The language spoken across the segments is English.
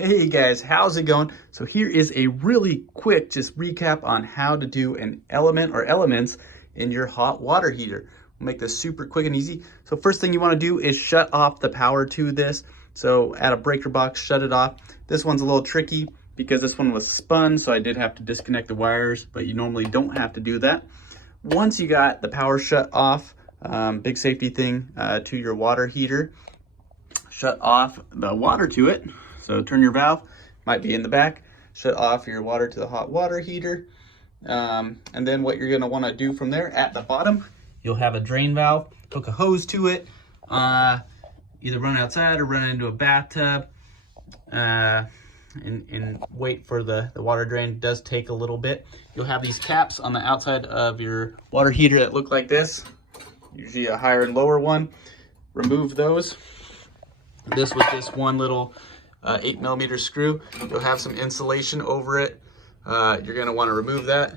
Hey guys, how's it going? So here is a really quick just recap on how to do an element or elements in your hot water heater. We'll make this super quick and easy. So first thing you want to do is shut off the power to this. So add a breaker box, shut it off. This one's a little tricky because this one was spun, so I did have to disconnect the wires, but you normally don't have to do that. Once you got the power shut off, big safety thing to your water heater, shut off the water to it. So turn your valve, might be in the back, shut off your water to the hot water heater. And then what you're gonna wanna do from there, at the bottom, you'll have a drain valve, hook a hose to it, either run outside or run into a bathtub, and wait for the water drain. It does take a little bit. You'll have these caps on the outside of your water heater that look like this, usually a higher and lower one. Remove those. This with this one little 8mm screw, you'll have some insulation over it. You're going to want to remove that,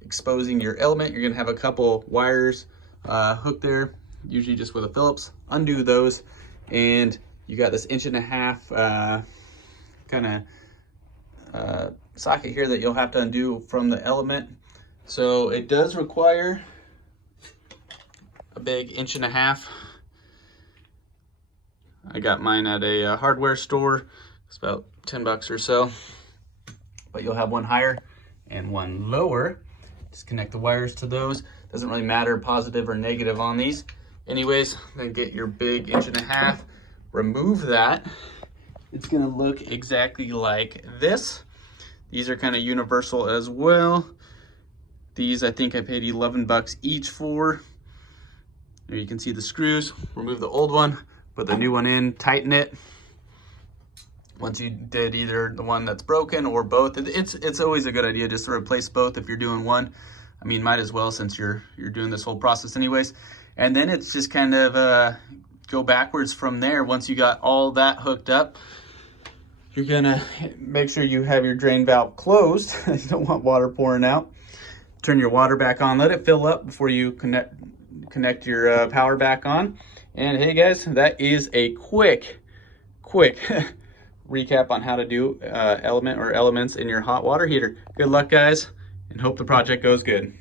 exposing your element. You're going to have a couple wires hooked there, usually just with a Phillips. Undo those, and you got this 1.5 inch kind of socket here that you'll have to undo from the element. So it does require a big 1.5 inch. I got mine at a hardware store. It's about 10 bucks or so. But you'll have one higher and one lower. Just connect the wires to those. Doesn't really matter positive or negative on these. Anyways, then get your big 1.5 inch. Remove that. It's gonna look exactly like this. These are kind of universal as well. These I think I paid 11 bucks each for. There you can see the screws. Remove the old one. Put the new one in, tighten it. Once you did either the one that's broken or both, it's always a good idea just to replace both if you're doing one. I mean, might as well since you're doing this whole process anyways. And then it's just kind of go backwards from there. Once you got all that hooked up, you're gonna make sure you have your drain valve closed. You don't want water pouring out. Turn your water back on, let it fill up before you connect your power back on. And hey guys, that is a quick recap on how to do element or elements in your hot water heater. Good luck guys, and hope the project goes good.